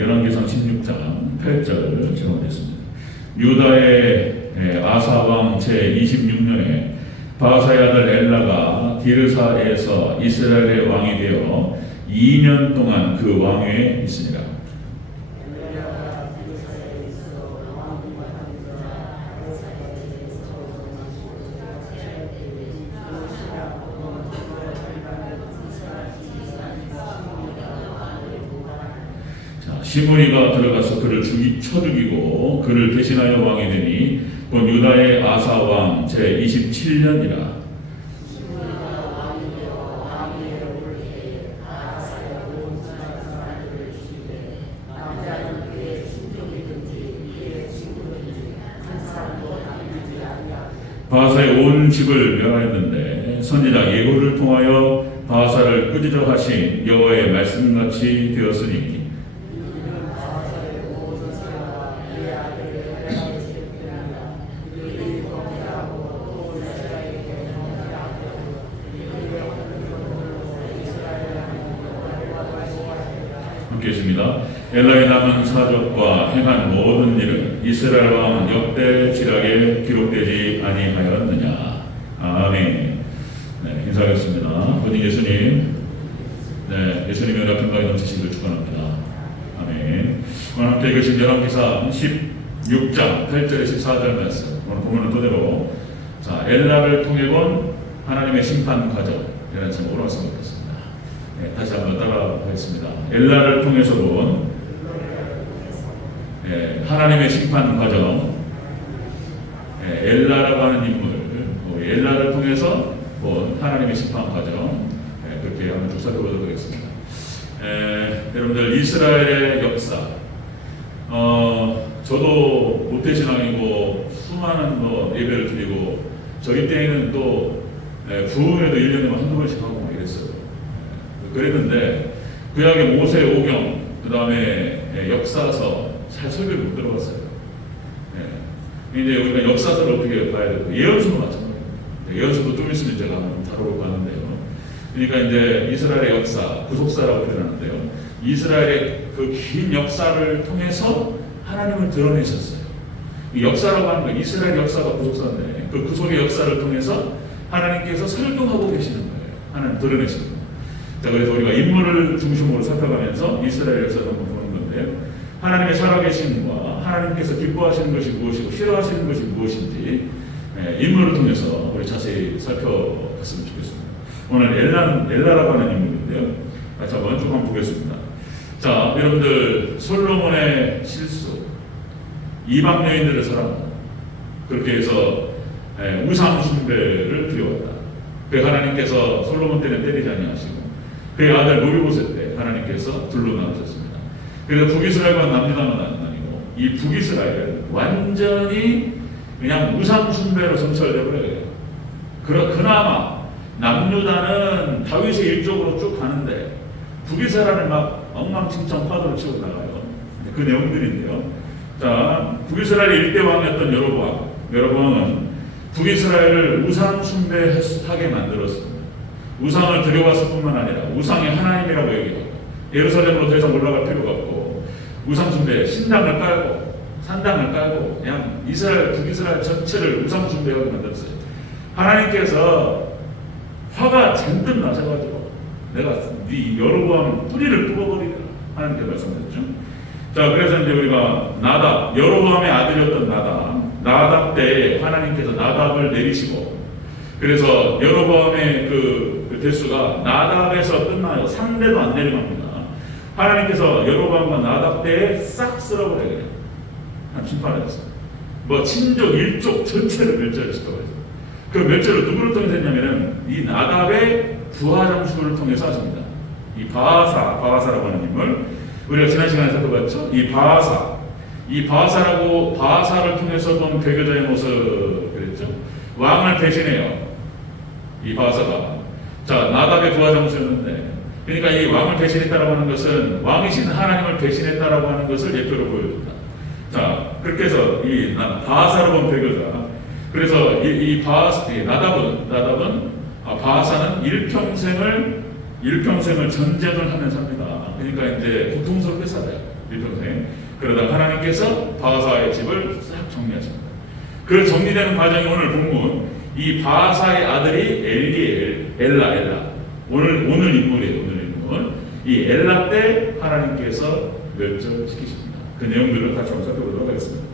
열왕기상 16장 8절 제목했습니다. 유다의 아사왕 제26년에 바하사의 아들 엘라가 디르사에서 이스라엘의 왕이 되어 2년 동안 그 왕위에 있으니라. 시므리가 들어가서 그를 쳐 죽이고 그를 대신하여 왕이 되니 곧 유다의 아사 왕 제27년이라. 바하사의 온 집을 멸하였는데 선지자 예후를 통하여 바하사를 꾸짖어 하신 여호와의 말씀같이 되었으니 함께했습니다. 엘라의 남은 사적과 행한 모든 일은 이스라엘 왕 역대 지략에 기록되지 아니하였느냐. 아멘. 네, 인사하겠습니다. 부디 예수님, 예수님의 은혜와 평강이 넘치시기를 축원합니다. 아멘. 오늘 함께 읽으신 열왕기상 16장 8절에 14절 말씀. 오늘 보면은 토대로 엘라를 통해 본 하나님의 심판 과정이라는 제목으로 말씀드렸습니다. 다시 한번 따라하겠습니다. 엘라를 통해서 본 하나님의 심판 과정, 엘라라고 하는 인물, 엘라를 통해서 본 하나님의 심판 과정, 그렇게 한번 쭉 살펴보도록 하겠습니다. 여러분들 이스라엘의 역사, 저도 모태신앙이고 수많은 예배를 드리고 저희 때에는 또 부흥회도 1년에 한두 번씩 하고 막 이랬어요. 그랬는데 구약의 모세 오경, 그 다음에 역사서 잘 설교를 못 들어봤어요. 이제 우리가 역사서를 어떻게 봐야 되고 예언서도 마찬가지예요. 예언서도 좀 있으면 제가 한번 다뤄볼 하는데요. 그러니까 이제 이스라엘의 역사, 구속사라고 표현하는데요. 이스라엘의 그 긴 역사를 통해서 하나님을 드러내셨어요. 이 역사라고 하는 건 이스라엘 역사가 구속사인데 그 구속의 역사를 통해서 하나님께서 설교하고 계시는 거예요. 하나님 드러내시는 거예요. 자, 그래서 우리가 인물을 중심으로 살펴가면서 이스라엘 역사를 한번 보는 건데 하나님의 살아계심과 하나님께서 기뻐하시는 것이 무엇이고 싫어하시는 것이 무엇인지 인물을 통해서 우리 자세히 살펴봤으면 좋겠습니다. 오늘 엘라라고 하는 인물인데요. 같이 한번 쭉 한번 보겠습니다. 자, 여러분들 솔로몬의 실수, 이방 여인들을 사랑한다. 그렇게 해서 우상 숭배를 들여왔다. 그 하나님께서 솔로몬 때는 때리지 아니하시고 그의 아들 모리보셋 때 하나님께서 둘로 나누셨습니다. 그래서 북이스라엘과 남유다는 아니고 이 북이스라엘은 완전히 그냥 우상 숭배로 점철되어버려요. 그나마 남유다는 다윗의 일족으로 쭉 가는데 북이스라엘은 막 엉망진창 파도로 치고 나가요. 그 내용들인데요. 자, 북이스라엘의 일대 왕이었던 여로보암은 북이스라엘을 우상 숭배하게 만들었습니다. 우상을 들여왔을 뿐만 아니라 우상이 하나님이라고 얘기하고 예루살렘으로 더 이상 올라갈 필요가 없고 우상 숭배 신당을 깔고 산당을 깔고 그냥 북이스라엘 전체를 우상 숭배하게 만들었어요. 하나님께서 화가 잔뜩 나셔가지고 내가 네 여로보암 뿌리를 뽑아버리라 하나님께 말씀하셨죠. 자, 그래서 이제 우리가 여로보암의 아들이었던 나답 때에 하나님께서 나답을 내리시고 그래서 여로보암의 그 대수가 나답에서 끝나요. 3대도 안 내려갑니다. 하나님께서 여로보암과 나답 때에 싹 쓸어버려요. 심판하셨어요. 친족 일족 전체를 멸절시켜버렸어요. 그 멸절을 누구를 통해서 했냐면은 이 나답의 부하 장수를 통해서 하십니다. 이 바하사라고 하는 인물, 우리가 지난 시간에 살펴봤죠. 이 바하사를 통해서 본 배교자의 모습 그랬죠. 왕을 대신해요. 이 바하사가 나답의 부하 장수였는데, 그러니까 이 왕을 대신했다라고 하는 것은 왕이신 하나님을 대신했다라고 하는 것을 예표로 보여준다. 자, 그렇게 해서 이 바하사로 본 배교자. 그래서 나답은 바하사는 일평생을 전쟁을 하면서 합니다. 그러니까 이제 고통스럽게 살아요. 일평생. 하나님께서 바하사의 집을 싹 정리하십니다. 그 정리되는 과정이 오늘 본문 이 바하사의 아들이 엘리엘, 엘라 오늘 인물이에요. 오늘 인물 이 엘라 때 하나님께서 멸절시키십니다. 그 내용들을 같이 한번 살펴보도록 하겠습니다.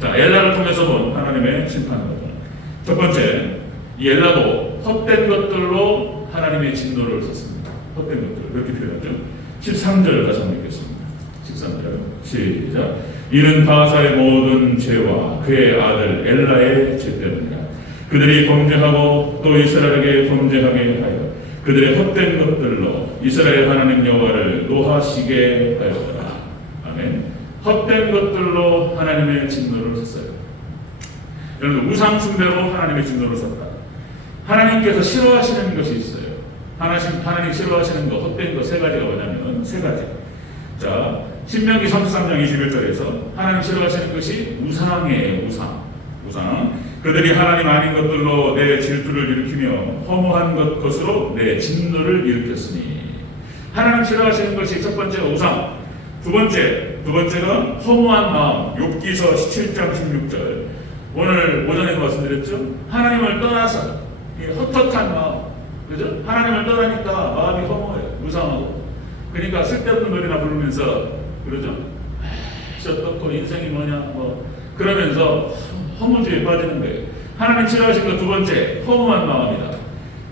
자, 엘라를 통해서 본 하나님의 심판입니다. 첫 번째, 이 엘라도 헛된 것들로 하나님의 진노를 썼습니다. 헛된 것들 이렇게 표현하죠. 13절 다시 한번 읽겠습니다. 13절 시작. 이는 바하사의 모든 죄와 그의 아들 엘라의 죄 때문이라. 그들이 범죄하고 또 이스라엘에게 범죄하게 하여 그들의 헛된 것들로 이스라엘 하나님 여호와를 노하시게 하였더라. 아멘. 헛된 것들로 하나님의 진노를 썼어요. 여러분, 우상 숭배로 하나님의 진노를 썼다. 하나님께서 싫어하시는 것이 있어요. 하나님 싫어하시는 것, 헛된 것 세 가지가 뭐냐면 세 가지. 자, 신명기 33장 21절에서 하나님 싫어하시는 것이 우상이에요. 우상. 그들이 하나님 아닌 것들로 내 질투를 일으키며 허무한 것으로 내 진노를 일으켰으니. 하나님 싫어하시는 것이 첫 번째가 우상. 두 번째가 허무한 마음. 욥기서 17장 16절. 오늘 오전에 말씀드렸죠. 하나님을 떠나서 헛헛한 마음, 그죠? 하나님을 떠나니까 마음이 허무해요. 무상하고. 그러니까 쓸데없는 노래나 부르면서 그러죠. 어떻고 인생이 뭐냐 그러면서 허무주의에 빠지는 거예요. 하나님 싫어하신 거 두 번째 허무한 마음이다.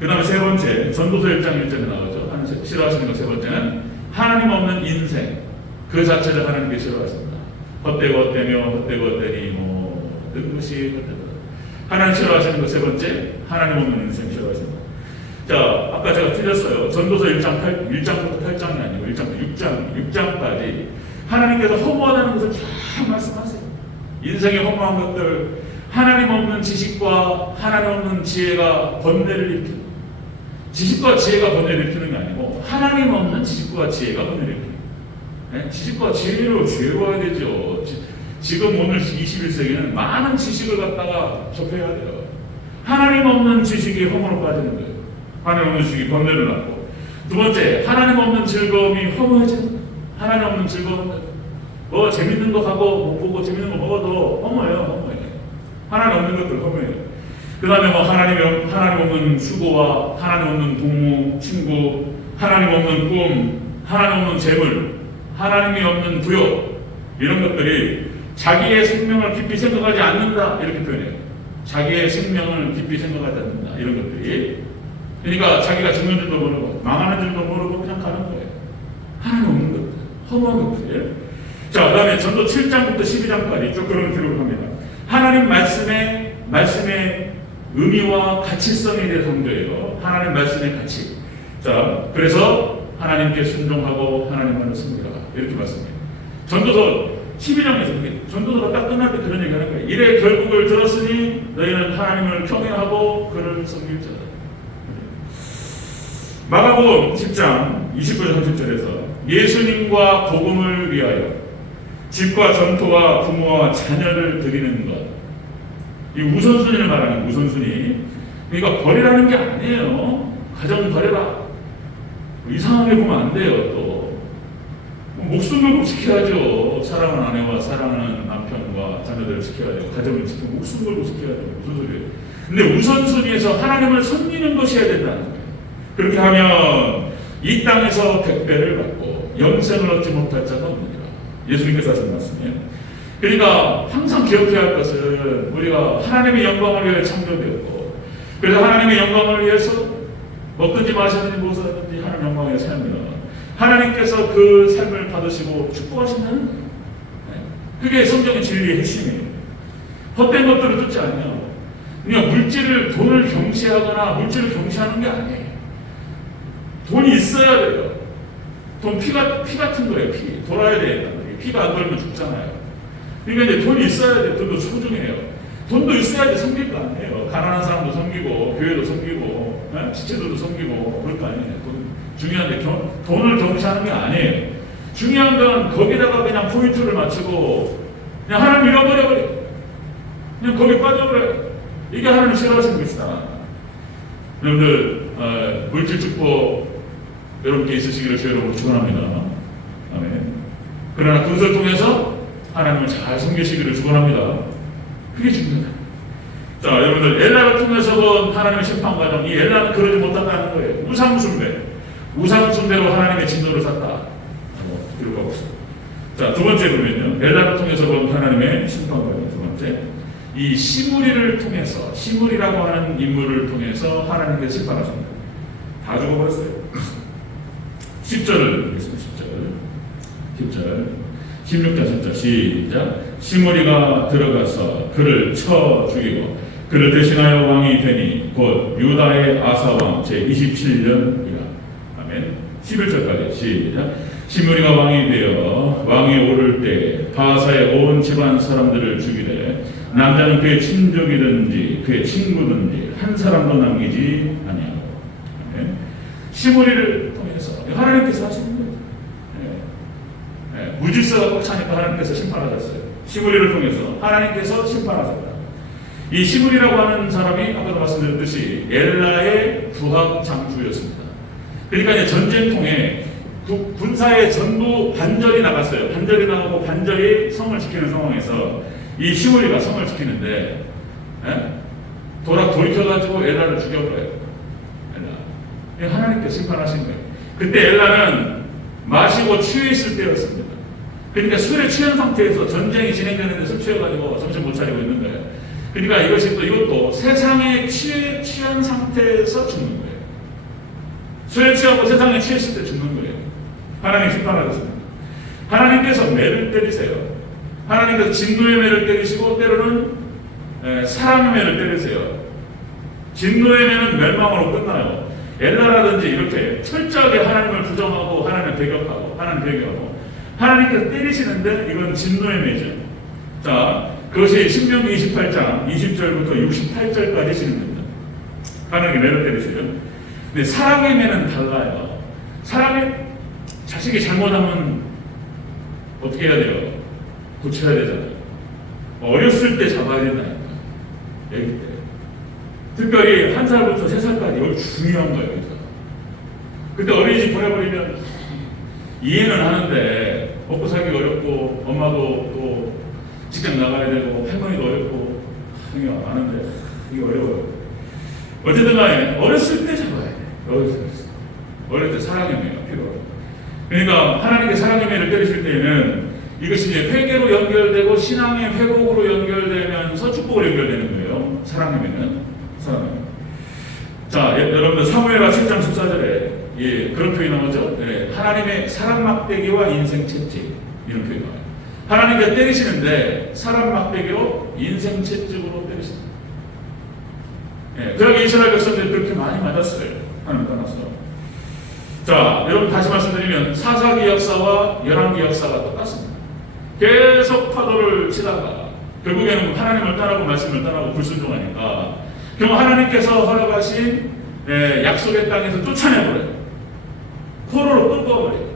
그 다음에 세 번째 전도서 1장 1절에 나오죠. 하나님 싫어하시는 거 세 번째는 하나님 없는 인생 그 자체를 하나님께 싫어하신다. 헛되고 헛되니 모든 것이 헛되다. 하나님 싫어하시는 거 세 번째 하나님 없는 인생 싫어하신다. 자, 아까 제가 틀렸어요. 전도서 1장부터 8장이 아니고 6장까지 하나님께서 허무하다는 것을 쫙 말씀하세요. 인생의 허무한 것들, 하나님 없는 지식과 하나님 없는 지혜가 번뇌를 일으키는, 지식과 지혜가 번뇌를 일으키는 게 아니고 하나님 없는 지식과 지혜가 번뇌를 일으키는 거예요. 지식과 지혜로 죄로워야 되죠. 지금 오늘 21세기는 많은 지식을 갖다가 접해야 돼요. 하나님 없는 지식이 허무로 빠지는 거예요. 하나님 없는 지식이 번뇌를 낳고. 두 번째, 하나님 없는 즐거움이 허무해지는 거예요. 하나님 없는 즐거움은 재밌는 거 가고 못 보고 재밌는 거 먹어도 허무해요. 하나님 없는 것들 허무해요. 그 다음에 하나님 없는 수고와 하나님 없는 동무, 친구, 하나님 없는 꿈, 하나님 없는 재물, 하나님이 없는 부여, 이런 것들이 자기의 생명을 깊이 생각하지 않는다 이렇게 표현해요. 자기의 생명을 깊이 생각하지 않는다 이런 것들이. 그러니까 자기가 죽는 줄도 모르고 망하는 줄도 모르고 그냥 가는 거예요. 하나님 없는 것들, 허무한 것들. 자, 그 다음에 전도 7장부터 12장까지 쭉 그런 기록을 합니다. 하나님 말씀의 의미와 가치성에 대해 강조해요. 하나님 말씀의 가치. 자, 그래서 하나님께 순종하고 하나님만을 섬기라 이렇게 말씀해요. 전도서 12장에서 전도서가 딱 끝날 때 그런 얘기하는 거예요. 이래 결국을 들었으니 너희는 하나님을 경외하고 그를 섬길지어다. 마가복음 10장 29절 30절에서 예수님과 복음을 위하여 집과 전토와 부모와 자녀를 드리는 것. 이 우선순위를 말하는 우선순위. 그러니까 버리라는 게 아니에요. 가정 버려라. 이상하게 보면 안 돼요. 또 목숨 걸고 지켜야죠. 사랑하는 아내와 사랑하는 남편과 자녀들을 지켜야 돼요. 가정을 지키고 목숨 걸고 지켜야 돼요. 무슨 소리예요? 근데 우선순위에서 하나님을 섬기는 것이어야 된다는 거예요. 그렇게 하면 이 땅에서 백배를 받고 영생을 얻지 못할 자가 없느니라. 예수님께서 하신 말씀이에요. 그러니까 항상 기억해야 할 것은 우리가 하나님의 영광을 위해 창조되었고, 그래서 하나님의 영광을 위해서 먹든지 마시든지 무엇하든지 하나님 영광에 삽니다. 하나님께서 그 삶을 받으시고 축복하신다는 거예요. 그게 성경의 진리의 핵심이에요. 헛된 것들을 듣지 않아요. 그러니까 돈을 경시하거나 물질을 경시하는 게 아니에요. 돈이 있어야 돼요. 돈 피 같은 거예요. 돌아야 돼요. 피가 안 돌면 죽잖아요. 그러니까 이제 돈이 있어야 돼. 돈도 소중해요. 돈도 있어야 돼. 섬길 거 아니에요. 가난한 사람도 섬기고 교회도 섬기고 지체들도 섬기고 그럴 거 아니에요. 중요한데 돈을 경시하는 게 아니에요. 중요한 건 거기다가 그냥 포인트를 맞추고 그냥 하나님 잃어버려버려. 그냥 거기 빠져버려. 이게 하나님 싫어하시는 것이다. 여러분들 물질 축복 여러분께 있으시기를 주의 이름으로 축원합니다. 아멘. 그러나 그것을 통해서 하나님을 잘 섬기시기를 축원합니다. 그게 중요하다. 자, 여러분들 엘라를 통해서 본 하나님의 심판 과정, 이 엘라는 그러지 못한다는 거예요. 우상숭배로 하나님의 진노를 샀다. 기록하고 있습니다. 자, 두 번째 보면요, 엘라를 통해서 본 하나님의 심판 과정. 두 번째, 이 시므리를 통해서, 시므리라고 하는 인물을 통해서 하나님께서 심판하십니다. 다 죽어버렸어요. 10절을 보겠습니다. 10절 16절 10절 시작. 시므리가 들어가서 그를 쳐 죽이고 그를 대신하여 왕이 되니 곧 유다의 아사왕 제27년이라. 아멘. 11절까지 시작. 시므리가 왕이 되어 왕이 오를 때 바하사의 온 집안 사람들을 죽이되 남자는 그의 친족이든지 그의 친구든지 한 사람도 남기지 아니하고. 아멘. 시므리를 통해서 하나님께서 하시는 거예요. 무질서가 꽉 차니까 하나님께서 심판하셨어요. 시므리를 통해서 하나님께서 심판하셨다. 이 시므리라고 하는 사람이 아까도 말씀드렸듯이 엘라의 부하 장주였습니다. 그러니까 이제 전쟁통에 군사의 전부 반절이 나갔어요. 반절이 나가고 반절이 성을 지키는 상황에서 이 시므리가 성을 지키는데 돌이켜가지고 엘라를 죽여버려요. 엘라. 하나님께서 심판하신 거예요. 그때 엘라는 마시고 취해 있을 때였습니다. 그러니까 술에 취한 상태에서 전쟁이 진행되는데 술 취해가지고 정신 못 차리고 있는 거예요. 그러니까 이것도 세상에 취한 상태에서 죽는 거예요. 술에 취하고 세상에 취했을 때 죽는 거예요. 하나님 심판하셨습니다. 하나님께서 매를 때리세요. 하나님께서 진노의 매를 때리시고 때로는 사랑의 매를 때리세요. 진노의 매는 멸망으로 끝나요. 엘라라든지 이렇게 철저하게 하나님을 부정하고 하나님을 배격하고 하나님께서 때리시는데 이건 진노의 매죠. 자, 그것이 신명기 28장 20절부터 68절까지 진행됩니다. 하나님의 매를 때리시죠. 근데 사랑의 매는 달라요. 자식이 잘못하면 어떻게 해야 돼요? 고쳐야 되잖아요. 어렸을 때 잡아야 된다니까. 애기 때. 특별히 1살부터 3살까지 이거 중요한 거예요. 그래서. 근데 어린이집 보내버리면 이해는 하는데 먹고 살기 어렵고 엄마도 또 직장 나가야 되고 할머니도 어렵고 이게 아는데 이게 어려워요. 어쨌든 간에 어렸을 때 잡아야 돼. 어릴 때 사랑의 매가 필요해요. 그러니까 하나님께 사랑의 매를 때리실 때에는 이것이 이제 회개로 연결되고 신앙의 회복으로 연결되면서 축복으로 연결되는 거예요. 사랑의 매는. 자, 여러분들 사무엘하 7장 14절에 그런 표현이 나오죠. 하나님의 사랑 막대기와 인생 채찍 이런 표현이 나와요. 하나님께 때리시는데 사랑 막대기로 인생 채찍으로 때리십니다. 그러게 이스라엘 백성들이 그렇게 많이 맞았어요. 하나님 떠나서. 자, 여러분 다시 말씀드리면 사사기 역사와 열왕기 역사가 똑같습니다. 계속 파도를 치다가 결국에는 하나님을 떠나고 말씀을 떠나고 불순종하니까 결국 하나님께서 허락하신 약속의 땅에서 쫓아내버려요. 포로로 끌어버려요.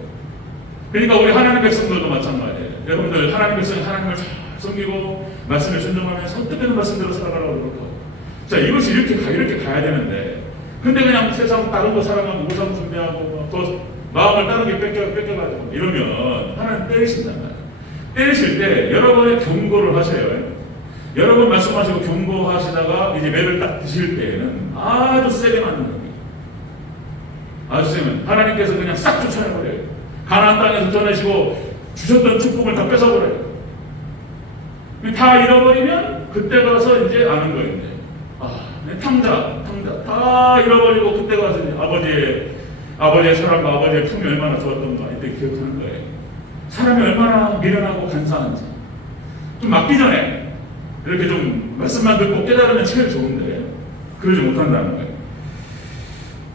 그러니까 우리 하나님 백성들도 마찬가지예요. 여러분들 하나님 백성이 하나님을 잘 섬기고 말씀에 순종하면서 뜻되는 말씀대로 살아가라고 그러고. 자, 이것이 이렇게 가야 되는데 근데 그냥 세상 다른 거 사랑하고 우상 숭배하고 또 마음을 다른 게 뺏겨가지고 이러면 하나님 때리신단 말이에요. 때리실 때 여러 번의 경고를 하셔요. 여러 번 말씀하시고 경고하시다가 이제 매를 딱 드실 때에는 아주 세게 맞는 겁니다. 아주 세게 하나님께서 그냥 싹 쫓아내버려요. 가나안 땅에서 전하시고 주셨던 축복을 다 뺏어버려요. 다 잃어버리면 그때 가서 이제 아는 거예요. 탕자 다 잃어버리고 그때 가서 이제 아버지의 사랑과 아버지의 품이 얼마나 좋았던가 이때 기억하는 거예요. 사람이 얼마나 미련하고 간사한지 좀 맞기 전에 이렇게 좀 말씀만 듣고 깨달으면 제일 좋은데 그러지 못한다는 거예요.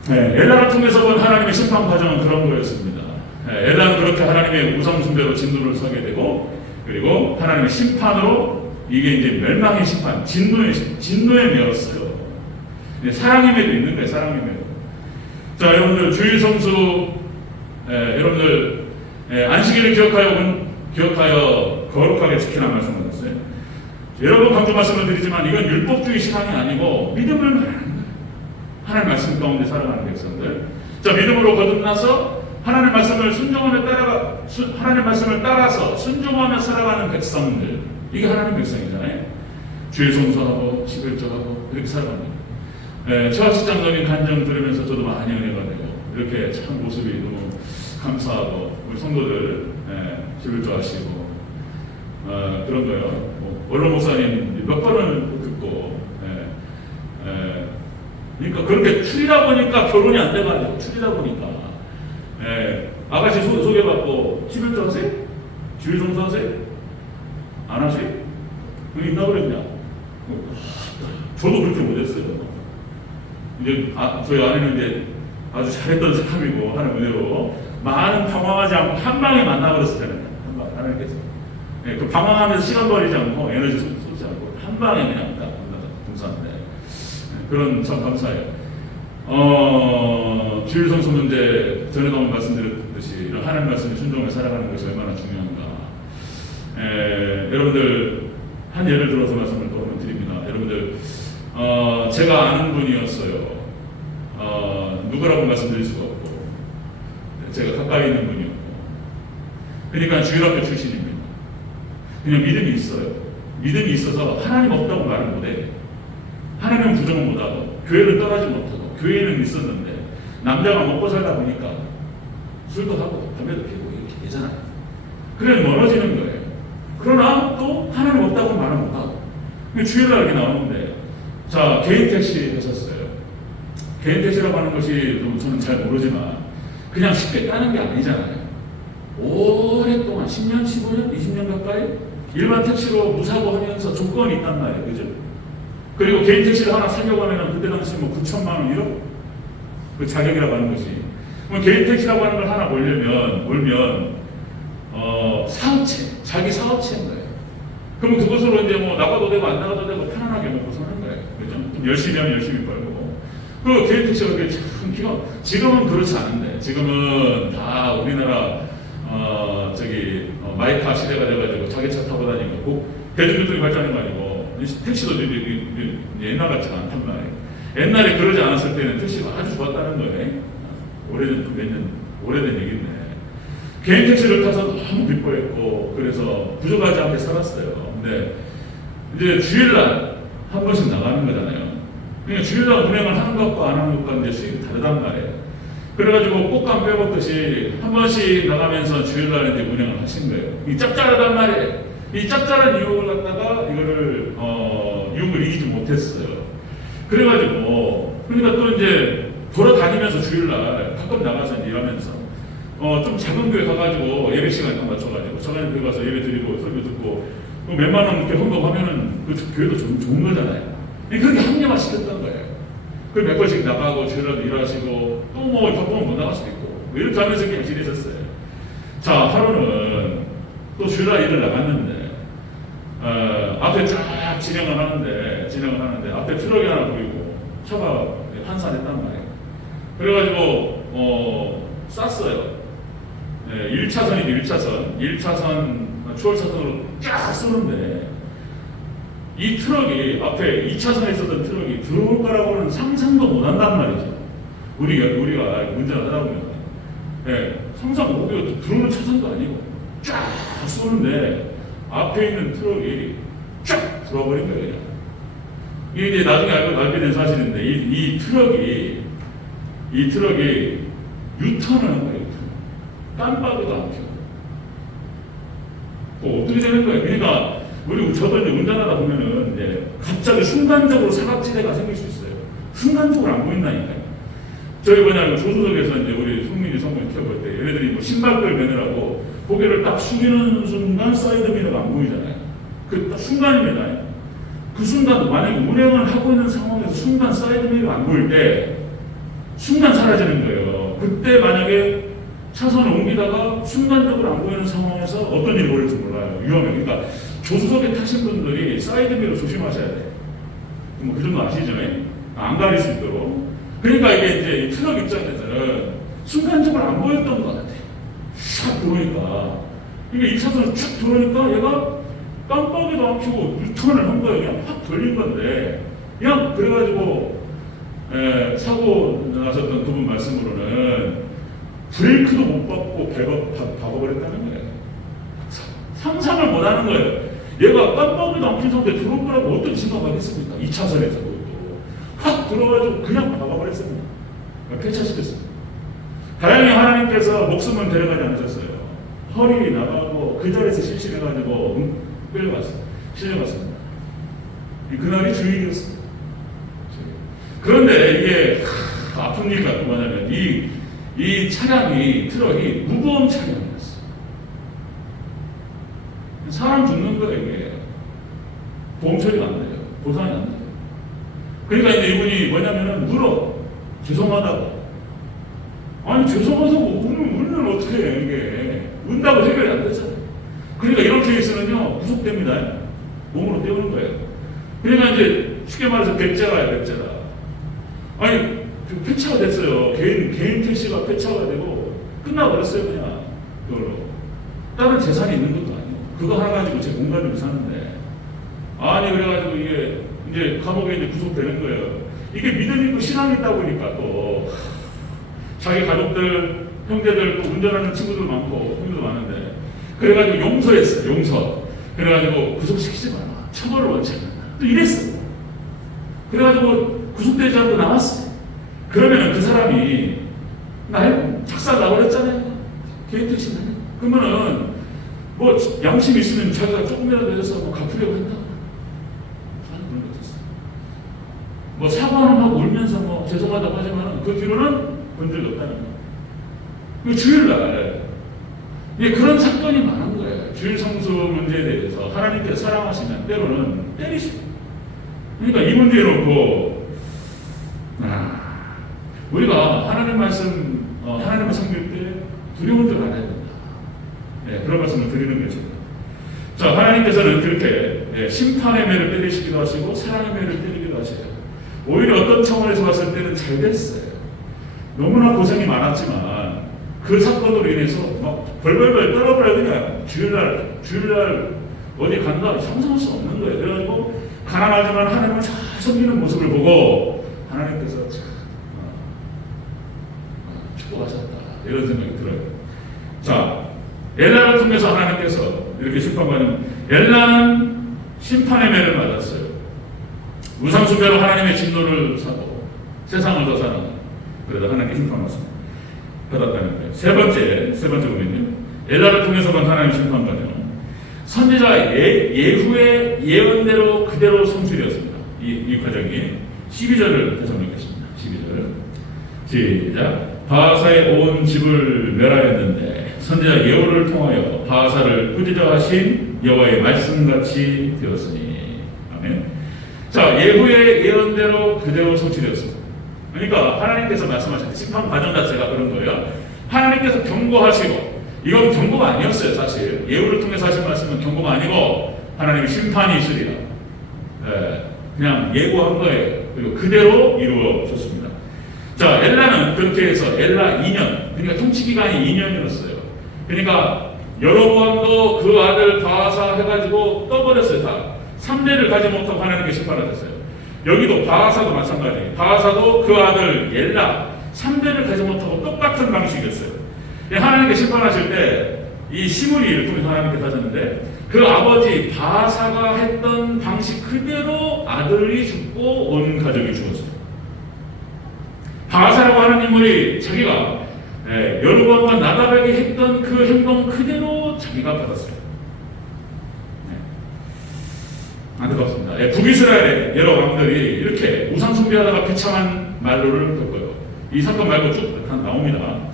엘라를 통해서 본 하나님의 심판 과정은 그런 거였습니다. 엘라는 그렇게 하나님의 우상 숭배로 진노를 서게 되고 그리고 하나님의 심판으로 이게 이제 멸망의 심판, 진노의 매였어요. 사랑의 매도 있는 거예요. 사랑의 매. 자, 여러분들 주일 성수 여러분들 안식일을 기억하여 거룩하게 지키라는 말씀을 드렸어요. 여러 번 강조 말씀을 드리지만 이건 율법주의 신앙이 아니고 믿음을 말하는 거예요. 하나님 말씀 가운데 살아가는 백성들. 자, 믿음으로 거듭나서 하나님 말씀을 하나님 말씀을 따라서 순종하며 살아가는 백성들, 이게 하나님 백성이잖아요. 주일 성수하고 11조하고 이렇게 살아갑니다. 저같이 장로님 간증 들으면서 저도 많이 은혜가 되고 이렇게 참 모습이 너무 감사하고 우리 성도들 11조 하시고 그런 거요. 원로 목사님 몇 번을 듣고 그러니까 그렇게 추리다 보니까 결혼이 안 돼가지고 추리다 보니까 아가씨 소개받고 11조 하세요? 주일 성수 하세요? 안 하세요? 그게 있나 그랬냐? 저도 그렇게 못했어요. 이제 저희 아내는 이제 아주 잘했던 사람이고 하는 은혜로 많은 방황하지 않고 한 방에 만나버렸었잖아요. 한 방에 하나님께서 그 방황하면서 시간 버리지 않고 에너지 쏟지 않고 한 방에 그냥 딱 동사인데 그런 참 감사해요. 주일 성수 문제 전에도 한번 말씀드렸듯이 이런 하나님 말씀에 순종해 살아가는 것이 얼마나 중요한가. 여러분들 한 예를 들어서 말씀을 또 한번 드립니다. 여러분들 제가 아는 분이었어요. 누구라고 말씀드릴 수가 없고 제가 가까이 있는 분이었고 그러니까 주일학교 출신입니다. 그냥 믿음이 있어요. 믿음이 있어서 하나님 없다고 말을 못해. 하나님은 부정을 못하고 교회를 떠나지 못하고 교회는 있었는데 남자가 먹고 살다 보니까 술도 하고 담배도 피우고 이렇게 되잖아요. 그래 멀어지는 거예요. 그러나 또 하나님 없다고 말을 못하고 주일날 이렇게 나오는데 자 개인 택시 하셨어요. 개인 택시라고 하는 것이 저는 잘 모르지만 그냥 쉽게 따는 게 아니잖아요. 오랫동안 10년, 15년, 20년 가까이 일반 택시로 무사고 하면서 조건이 있단 말이에요. 그죠? 그리고 개인 택시를 하나 사려고 하면 그때 당시 9천만 원 1억? 그 자격이라고 하는 것이. 그럼 개인 택시라고 하는 걸 하나 몰면 사업체, 자기 사업체인 거예요. 그럼 그것으로 이제 나가도 되고 안 나가도 되고 편안하게 먹고 사는 거예요. 그죠? 좀 열심히 하면 열심히 벌고. 그 개인 택시가 그게 참 지금은 그렇지 않은데, 지금은 다 우리나라, 마이카 시대가 돼가지고 자기 차 타고 다니고, 대중교통이 발전한 거 아니고, 택시도 옛날 같지가 않단 말이에요. 옛날에 그러지 않았을 때는 택시가 아주 좋았다는 거예요. 오래된 얘기인데. 개인 택시를 타서 너무 기뻐했고, 그래서 부족하지 않게 살았어요. 근데 이제 주일날 한 번씩 나가는 거잖아요. 그러니까 주일날 운행을 하는 것과 안 하는 것과 이제 수익이 다르단 말이에요. 그래가지고 꽃감 빼먹듯이 한 번씩 나가면서 주일날 이제 운행을 하신 거예요. 이 짭짤하단 말이에요. 이 짭짤한 유혹을 갖다가 이거를 유혹을 이기지 못했어요. 그래가지고 그러니까 또 이제 돌아다니면서 주일날 가끔 나가서 이제 일하면서 좀 작은 교회 가가지고 예배 시간에 맞춰가지고 작은 교회 가서 예배 드리고 설교 듣고 몇만 원 이렇게 헌금하면은 그 교회도 좋은 거잖아요. 그렇게 합리화 시켰던 거예요. 그 몇 번씩 나가고 주일날도 일하시고 또 바쁘면 못 나갈 수도 있고 이렇게 하면서 그냥 지내셨어요. 자, 하루는 또 주일날 일을 나갔는데 앞에 쫙 진행을 하는데 앞에 트럭이 하나 보이고 차가 환산했단 말이에요. 그래가지고 쐈어요. 1차선 추월차선으로 쫙 쏘는데 이 트럭이 앞에 2차선에 있었던 트럭이 들어올 거라고는 상상도 못 한단 말이죠. 우리가 운전을 하다 보면 상상 못하고 들어오는 차선도 아니고 쫙 쏘는데 앞에 있는 트럭이 쫙 들어버린 거예요. 그냥. 이게 이제 나중에 알게 된 사실인데 이 트럭이 유턴을 한 거예요. 깜빡이도 안 켜고. 어떻게 되는 거예요? 그러니까 저도 이제 운전하다 보면은 이제 갑자기 순간적으로 사각지대가 생길 수 있어요. 순간적으로 안 보인다니까요. 저희 조수석에서 이제 우리 성민이 성분이 켜볼 때 얘네들이 신발끈 매느라고 고개를 딱 숙이는 순간 사이드미러가 안 보이잖아요. 그 딱 순간입니다. 그 순간 만약에 운행을 하고 있는 상황에서 순간 사이드미러가 안 보일 때 순간 사라지는 거예요. 그때 만약에 차선을 옮기다가 순간적으로 안 보이는 상황에서 어떤 일이 벌일지 몰라요. 위험해요. 그러니까 조수석에 타신 분들이 사이드미러 조심하셔야 돼요. 그 정도 아시죠? 안 가릴 수 있도록. 그러니까 이게 이제 이 트럭 입장에서는 순간적으로 안 보였던 것 같아요. 샥 들어오니까. 이게 2차선을 쫙 들어오니까 얘가 깜빡이도 안 켜고 유턴을 한 거예요. 그냥 확 돌린 건데. 그냥 그래가지고 사고 나셨던 두 분 말씀으로는 브레이크도 못 밟고 박아버렸다는 거예요. 상상을 못하는 거예요. 얘가 깜빡이도 안 킨 상태에 들어올 거라고 어떤 생각하겠습니까? 2차선에서 그것도 확 들어와가지고 그냥 박아버렸습니다. 폐차시켰습니다. 다행히 하나님께서 목숨은 데려가지 않으셨어요. 허리 나가고 그 자리에서 실신해가지고 끌려갔어요. 실려갔습니다. 그날이 주일이었습니다. 그런데 이게 아픈 일 같고 뭐냐면 이 차량이 트럭이 무거운 차량이었어요. 사람 죽는 거예요. 이게 보험 처리가 안 돼요. 보상이 안 돼요. 그러니까 이제 이분이 뭐냐면은 물어 죄송하다고. 아니 죄송해서 울면 어떻게 해 이게 운다고 해결이 안 되잖아요. 그러니까 이런 케이스는요 구속됩니다. 몸으로 때우는 거예요. 그러니까 이제 쉽게 말해서 백자가요 백자가. 아니 폐차가 됐어요. 개인 택시가 폐차가 되고 끝나버렸어요 그냥 그걸로. 다른 재산이 있는 것도 아니고 그거 하나 가지고 제 공간을 사는데 아니 그래가지고 이게 이제 감옥에 이제 구속되는 거예요. 이게 믿음 있고 신앙이 있다 보니까 또 자기 가족들 형제들 또 운전하는 친구들 많고 형들도 많은데 그래가지고 용서했어요. 용서. 그래가지고 구속시키지 마라. 처벌을 원치 않는다. 또 이랬어요. 그래가지고 구속되지 않고 나왔어요. 그러면 그 사람이 날 작살 나버렸잖아요. 개인 택시 나네. 그러면은 뭐 양심 있으면 자기가 조금이라도 해서 뭐 갚으려고 한다. 그런 거 없었어요. 뭐 사과는 하고 울면서 뭐 죄송하다고 하지만 그 뒤로는 본 적이 없다는 거예요. 그 주일날 그런 사건이 많은 거예요. 주일 성수 문제에 대해서 하나님께서 사랑하시면 때로는 때리시고. 그러니까 이 문제 놓고 우리가 하나님 말씀 하나님을 섬길 때 두려운 줄 알아야 된다. 그런 말씀을 드리는 것입니다. 자, 하나님께서는 그렇게 심판의 매를 때리시기도 하시고 사랑의 매를 때리기도 하셔요. 오히려 어떤 차원에서 봤을 때는 잘 됐어요. 너무나 고생이 많았지만 그 사건으로 인해서 막 벌벌벌 떨어버려야 그냥 주일날 어디 간다 상상할 수 없는 거예요. 그래가지고 가난하지만 하나님을 잘 섬기는 모습을 보고 하나님께서 축복하셨다 이런 생각이 들어요. 자, 엘라를 통해서 하나님께서 이렇게 심판받는 엘라는 심판의 매를 맞았어요. 우상숭배로 하나님의 진노를 사고 세상을 더 사랑하고 그래도 하나님께 심판받습니다. 받았다는 거예요. 세 번째 보면요. 엘라를 통해서만 하나님 심판받아요. 선지자 예후의 예언대로 그대로 성취되었습니다. 이 과정이 12절을 다시 한번 읽겠습니다. 12절 시작. 바하사의 온 집을 멸하였는데 선지자 예후를 통하여 바하사를 꾸짖어하신 여호와의 말씀같이 되었으니 아멘. 자, 예후의 예언대로 그대로 성취되었습니다. 그러니까 하나님께서 말씀하신 심판 과정 자체가 그런 거예요. 하나님께서 경고하시고 이건 경고가 아니었어요. 사실 예후를 통해서 하신 말씀은 경고가 아니고 하나님의 심판이 있으리라 그냥 예고한 거예요. 그리고 그대로 이루어졌습니다. 자, 엘라는 그렇게 해서 엘라 2년 그러니까 통치기간이 2년이었어요. 그러니까 여로보암도 그 아들 바하사 해가지고 떠버렸어요. 다 3대를 가지 못하고 하나님께 심판하셨어요. 여기도 바하사도 마찬가지예요. 바하사도 그 아들 엘라 3대를 가지 못하고 똑같은 방식이었어요. 하나님께 심판하실 때 이 시므리를 통해서 하나님께 하셨는데 그 아버지 바하사가 했던 방식 그대로 아들이 죽고 온 가족이 죽었어요. 바하사라고 하는 인물이 자기가 여로보암과 나다백이 했던 그 행동 그대로 자기가 받았어요. 안타깝습니다. 북이스라엘의 여러 왕들이 이렇게 우상 숭배하다가 비참한 말로를 겪어요. 이 사건 말고 쭉 나옵니다.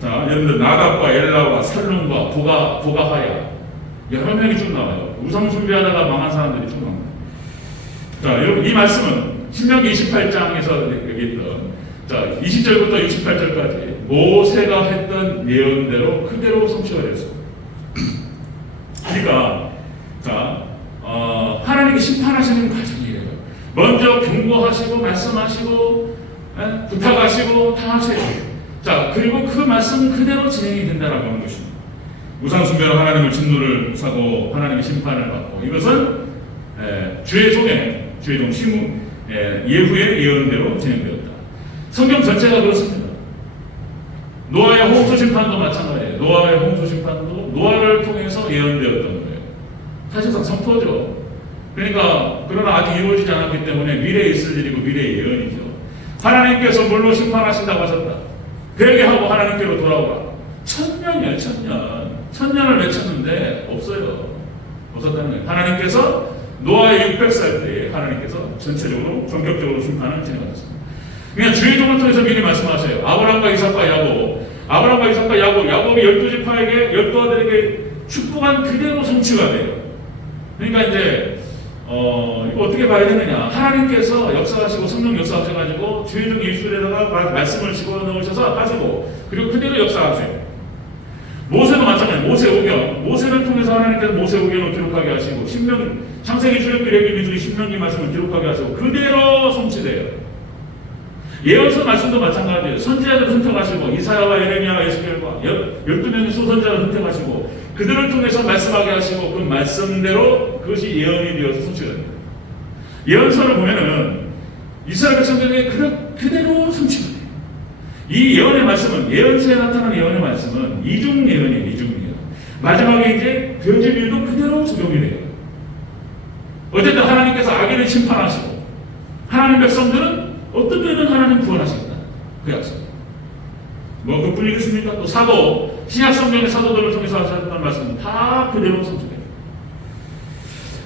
자, 여러분들 나답과 엘라와 살룸과 보가하야 여러 명이 쭉 나와요. 우상 숭배하다가 망한 사람들이 쭉 나옵니다. 자, 여러분 이 말씀은 신명기 28장에서 얘기했던 자 20절부터 68절까지 모세가 했던 예언대로 그대로 성취가 되었습니다. 그러니까 자 하나님이 심판하시는 과정이에요. 먼저 경고하시고 말씀하시고 부탁하시고 다 하세요. 자, 그리고 그 말씀 그대로 진행이 된다라고 하는 것입니다. 우상숭배로 하나님의 진노를 사고 하나님의 심판을 받고 이것은 주의 종 예후의 예언대로 진행되었다. 성경 전체가 그렇습니다. 노아의 홍수 심판도 마찬가지예요. 노아의 홍수 심판도 노아를 통해서 예언되었던 거예요. 사실상 선포죠. 그러니까 그러나 아직 이루어지지 않았기 때문에 미래에 있을 일이고 미래의 예언이죠. 하나님께서 물로 심판하신다고 하셨다. 그에게 하고 하나님께로 돌아오라. 1000년이에요. 1000년. 1000년을 외쳤는데 없어요. 없었다는 거예요. 하나님께서 노아의 600살 때 하나님께서 전체적으로 전격적으로 심판을 진행하셨습니다. 그냥 주의 종을 통해서 미리 말씀하세요. 아브라함과 이삭과 야곱, 아브라함과 이삭과 야곱이 12지파에게 12아들에게 축복한 그대로 성취가 돼요. 그러니까 이제 이거 어떻게 봐야 되느냐? 하나님께서 역사하시고 성령 역사하셔가지고 주의 종 예수에다가 말씀을 집어넣으셔서 하시고 그리고 그대로 역사하세요. 모세도 마찬가지예요. 모세오경, 모세를 통해서 하나님께서 모세오경을 기록하게 하시고 창세기 출애굽기 레위기 민수기 신명기 말씀을 기록하게 하시고 그대로 성취돼요. 예언서 말씀도 마찬가지예요. 선지자들을 선택하시고 이사야와 예레미야와 에스겔과 12명의 수선자를 선택하시고 그들을 통해서 말씀하게 하시고 그 말씀대로 그것이 예언이 되어서 성취가 됩니다. 예언서를 보면은 이스라엘 백성들에게 그대로 성취가 돼요. 이 예언의 말씀은 예언서에 나타난 예언의 말씀은 이중 예언이에요. 이중 예언. 마지막에 이제 되어질 일도 그대로 적용이 돼요. 어쨌든 하나님께서 악인을 심판하시고 하나님 백성들은 어떻게든 하나님 구원하시겠다. 그 약속. 뭐 그뿐이겠습니까? 또 사도, 신약성경의 사도들을 통해서 하셨던 말씀은 다 그대로 성취돼요.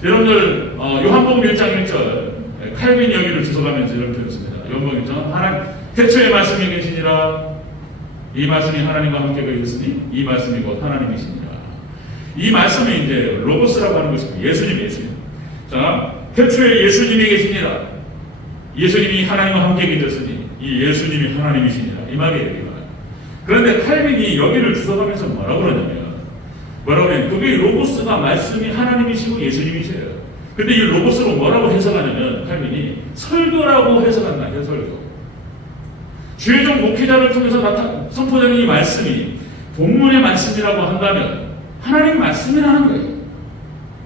여러분들 요한복음 1장 1절 칼빈 여기를 주석하면서 이렇게 표현했습니다. 요한복음 1장 하나님 태초에 말씀이 계시니라 이 말씀이 하나님과 함께 계셨으니 이 말씀이 곧 하나님이시니라. 이 말씀이 이제 로고스라고 하는 것입니다. 예수님. 자, 태초에 예수님이 계시니라. 예수님이 하나님과 함께 계셨으니 이 예수님이 하나님이시니라. 이 말이에요. 그런데 칼빈이 여기를 주석하면서 뭐라고 그러냐면 그게 로고스가 말씀이 하나님이시고 예수님이세요. 근데 이 로고스로 뭐라고 해석하냐면 칼빈이 설교라고 해석한다. 설교. 주의 종 목회자를 통해서 선포되는 이 말씀이 본문의 말씀이라고 한다면 하나님 말씀이라는 거예요.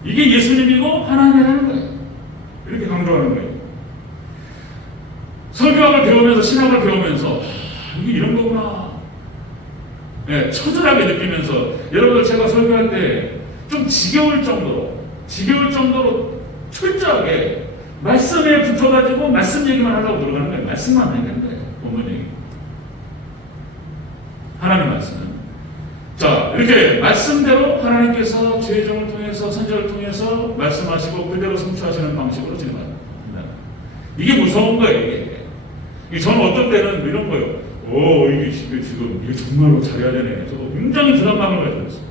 이게 예수님이고 하나님이라는 거예요. 이렇게 강조하는 거예요. 설교학을 배우면서 신학을 배우면서 이게 이런 거구나. 네, 처절하게 느끼면서 여러분들 제가 설교할 때 좀 지겨울 정도로 철저하게 말씀에 붙어가지고 말씀 얘기만 하려고 들어가는 거예요. 말씀만 하는 거예요. 본문 얘기. 하나님 말씀은. 자, 이렇게 말씀대로 하나님께서 주의 종을 통해서 선지자를 통해서 말씀하시고 그대로 성취하시는 방식으로 진행합니다. 이게 무서운 거예요. 이게 저는 어떤 때는 이런 거예요. 이게 정말로 잘해야 되네. 저도 굉장히 부담감을 가지고 있어요.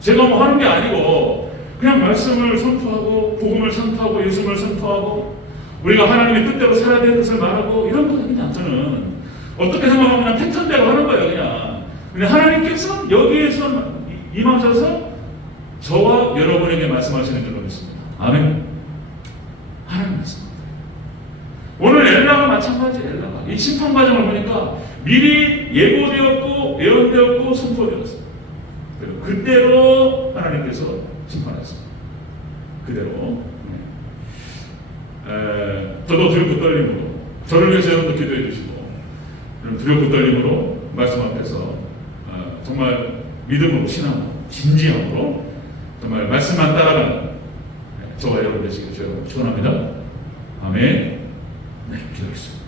제가 뭐 하는 게 아니고 그냥 말씀을 선포하고 복음을 선포하고 예수를 선포하고 우리가 하나님의 뜻대로 살아야 되는 것을 말하고 이런 거 그냥 저는 어떻게 생각하면 그냥 패턴대로 하는 거예요. 그냥 하나님께서 여기에서 임하셔서 저와 여러분에게 말씀하시는 줄로 믿습니다. 아멘. 하나님 말씀. 오늘 엘라가 마찬가지예요. 엘라가 이 심판 과정을 보니까 미리 예고되었고 예언되었고 선포되었어요. 그리고 그대로 하나님께서 심판하셨습니다. 그대로. 저도 두렵고 떨림으로 저를 위해서 여러분도 기도해 주시고 두렵고 떨림으로 말씀 앞에서 정말 믿음으로 신앙으로 진지함으로 정말 말씀만 따라가는 저와 여러분 되시길 축원합니다. 아멘. 네, 기도하겠습니다.